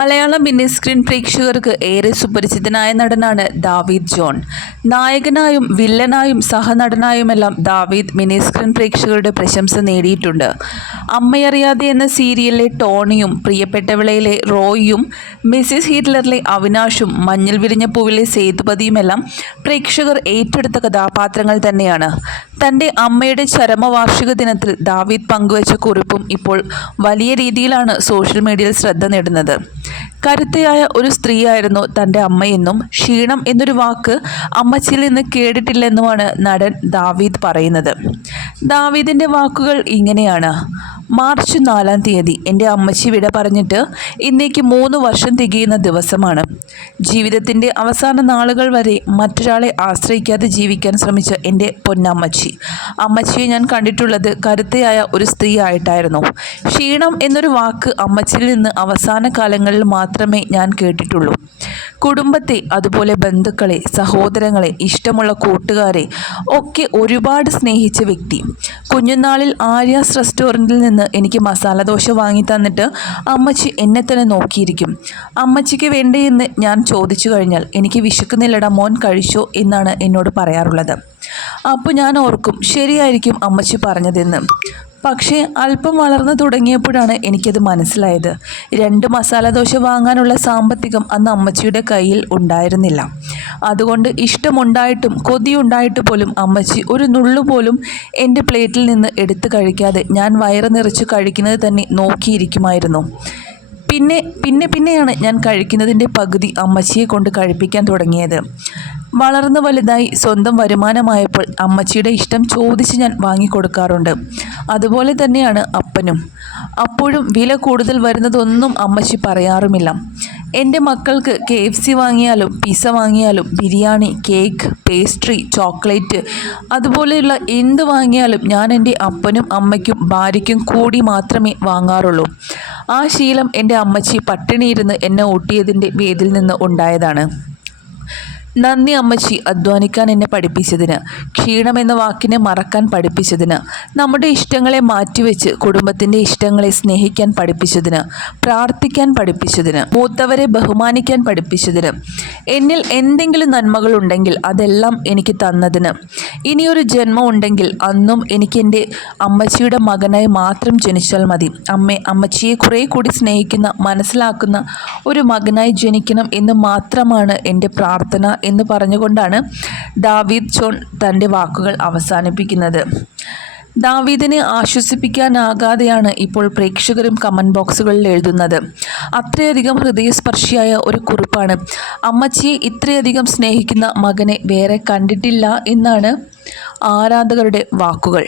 മലയാള mini screen പ്രേക്ഷകർക്ക് ഏറെ സുപരിചിതനായ നടനാണ് ദാവീദ് ജോൺ. നായകനായും വില്ലനായും സഹനടനായുമെല്ലാം ദാവീദ് മിനി സ്ക്രീൻ പ്രേക്ഷകരുടെ പ്രശംസ നേടിയിട്ടുണ്ട്. അമ്മയറിയാതെ എന്ന സീരിയലിലെ ടോണിയും പ്രിയപ്പെട്ടവളയിലെ റോയിയും മിസ്സിസ് ഹിറ്റ്ലറിലെ അവിനാഷും മഞ്ഞൾ വിരിഞ്ഞ പൂവിലെ സേതുപതിയുമെല്ലാം പ്രേക്ഷകർ ഏറ്റെടുത്ത കഥാപാത്രങ്ങൾ തന്നെയാണ്. തന്റെ അമ്മയുടെ ചരമവാർഷിക ദിനത്തിൽ ദാവീദ് പങ്കുവച്ച കുറിപ്പും ഇപ്പോൾ വലിയ രീതിയിലാണ് സോഷ്യൽ മീഡിയയിൽ ശ്രദ്ധ നേടുന്നത്. കരുത്തയായ ഒരു സ്ത്രീയായിരുന്നു തന്റെ അമ്മയെന്നും ക്ഷീണം എന്നൊരു വാക്ക് അമ്മച്ചിയിൽ നിന്ന് കേട്ടിട്ടില്ലെന്നുമാണ് നടൻ ദാവീദ് പറയുന്നത്. ദാവീദിന്റെ വാക്കുകൾ ഇങ്ങനെയാണ്. മാർച്ച് നാലാം തീയതി എന്റെ അമ്മച്ചി വിട പറഞ്ഞിട്ട് ഇന്നേക്ക് മൂന്ന് വർഷം തികയുന്ന ദിവസമാണ്. ജീവിതത്തിന്റെ അവസാന നാളുകൾ വരെ മറ്റൊരാളെ ആശ്രയിക്കാതെ ജീവിക്കാൻ ശ്രമിച്ച എന്റെ പൊന്നമ്മച്ചി. അമ്മച്ചിയെ ഞാൻ കണ്ടിട്ടുള്ളത് കരുത്തയായ ഒരു സ്ത്രീ ആയിട്ടായിരുന്നു. ക്ഷീണം എന്നൊരു വാക്ക് അമ്മച്ചിയിൽ നിന്ന് അവസാന കാലങ്ങളിൽ മാത്രമേ ഞാൻ കേട്ടിട്ടുള്ളൂ. കുടുംബത്തെ അതുപോലെ ബന്ധുക്കളെ സഹോദരങ്ങളെ ഇഷ്ടമുള്ള കൂട്ടുകാരെ ഒക്കെ ഒരുപാട് സ്നേഹിച്ച വ്യക്തി. കുഞ്ഞുനാളിൽ ആര്യാസ് റെസ്റ്റോറന്റിൽ നിന്ന് എനിക്ക് മസാല ദോശ വാങ്ങി തന്നിട്ട് അമ്മച്ചി എന്നെ തന്നെ നോക്കിയിരിക്കും. അമ്മച്ചിക്ക് വേണ്ടേ എന്ന് ഞാൻ ചോദിച്ചു കഴിഞ്ഞാൽ എനിക്ക് വിശക്കുന്നില്ലടാ മോൻ കഴിച്ചോ എന്നാണ് എന്നോട് പറയാറുള്ളത്. അപ്പോൾ ഞാൻ ഓർക്കും ശരിയായിരിക്കും അമ്മച്ചി പറഞ്ഞതെന്ന്. പക്ഷേ അല്പം വളർന്നു തുടങ്ങിയപ്പോഴാണ് എനിക്കത് മനസ്സിലായത്. രണ്ട് മസാല ദോശ വാങ്ങാനുള്ള സാമ്പത്തികം അന്ന് അമ്മച്ചിയുടെ കയ്യിൽ ഉണ്ടായിരുന്നില്ല. അതുകൊണ്ട് ഇഷ്ടമുണ്ടായിട്ടും കൊതിയുണ്ടായിട്ട് പോലും അമ്മച്ചി ഒരു നുള്ളുപോലും എന്റെ പ്ലേറ്റിൽ നിന്ന് എടുത്തു കഴിക്കാതെ ഞാൻ വയറ് നിറച്ച് കഴിക്കുന്നത് തന്നെ നോക്കിയിരിക്കുമായിരുന്നു. പിന്നെ പിന്നെ പിന്നെയാണ് ഞാൻ കഴിക്കുന്നതിന്റെ പകുതി അമ്മച്ചിയെ കൊണ്ട് കഴിപ്പിക്കാൻ തുടങ്ങിയത്. വളർന്നു വലുതായി സ്വന്തം വരുമാനമായപ്പോൾ അമ്മച്ചിയുടെ ഇഷ്ടം ചോദിച്ച് ഞാൻ വാങ്ങിക്കൊടുക്കാറുണ്ട്. അതുപോലെ തന്നെയാണ് അപ്പനും. അപ്പോഴും വില കൂടുതൽ വരുന്നതൊന്നും അമ്മച്ചി പറയാറുമില്ല. എന്റെ മക്കൾക്ക് കെ എഫ് സി വാങ്ങിയാലും പിസ വാങ്ങിയാലും ബിരിയാണി കേക്ക് പേസ്ട്രി ചോക്ലേറ്റ് അതുപോലെയുള്ള എന്ത് വാങ്ങിയാലും ഞാൻ എന്റെ അപ്പനും അമ്മയ്ക്കും ഭാര്യയ്ക്കും കൂടി മാത്രമേ വാങ്ങാറുള്ളൂ. ആ ശീലം എന്റെ അമ്മച്ചി പട്ടിണിയിരുന്ന് എന്നെ ഊട്ടിയതിന്റെ വേദിൽ നിന്ന് ഉണ്ടായതാണ്. നന്ദി അമ്മച്ചി അധ്വാനിക്കാൻ എന്നെ പഠിപ്പിച്ചതിന് ക്ഷീണം എന്ന വാക്കിനെ മറക്കാൻ പഠിപ്പിച്ചതിന് നമ്മുടെ ഇഷ്ടങ്ങളെ മാറ്റിവെച്ച് കുടുംബത്തിന്റെ ഇഷ്ടങ്ങളെ സ്നേഹിക്കാൻ പഠിപ്പിച്ചതിന് പ്രാർത്ഥിക്കാൻ പഠിപ്പിച്ചതിന് മൂത്തവരെ ബഹുമാനിക്കാൻ പഠിപ്പിച്ചതിന് എന്നിൽ എന്തെങ്കിലും നന്മകളുണ്ടെങ്കിൽ അതെല്ലാം എനിക്ക് തന്നതിന്. ഇനിയൊരു ജന്മം ഉണ്ടെങ്കിൽ അന്നും എനിക്ക് എന്റെ അമ്മച്ചിയുടെ മകനായി മാത്രം ജനിച്ചാൽ മതി. അമ്മേ അമ്മച്ചിയെ കുറേ കൂടി സ്നേഹിക്കുന്ന മനസ്സിലാക്കുന്ന ഒരു മകനായി ജനിക്കണം എന്ന് മാത്രമാണ് എന്റെ പ്രാർത്ഥന എന്ന് പറഞ്ഞുകൊണ്ടാണ് ദാവീദ് ജോൺ തന്റെ വാക്കുകൾ അവസാനിപ്പിക്കുന്നത്. ദാവീദിനെ ആശ്വസിപ്പിക്കാനാകാതെയാണ് ഇപ്പോൾ പ്രേക്ഷകരും കമന്റ് ബോക്സുകളിൽ എഴുതുന്നത്. അത്രയധികം ഹൃദയസ്പർശിയായ ഒരു കുറിപ്പാണ്. അമ്മച്ചിയെ ഇത്രയധികം സ്നേഹിക്കുന്ന മകനെ വേറെ കണ്ടിട്ടില്ല എന്നാണ് ആരാധകരുടെ വാക്കുകൾ.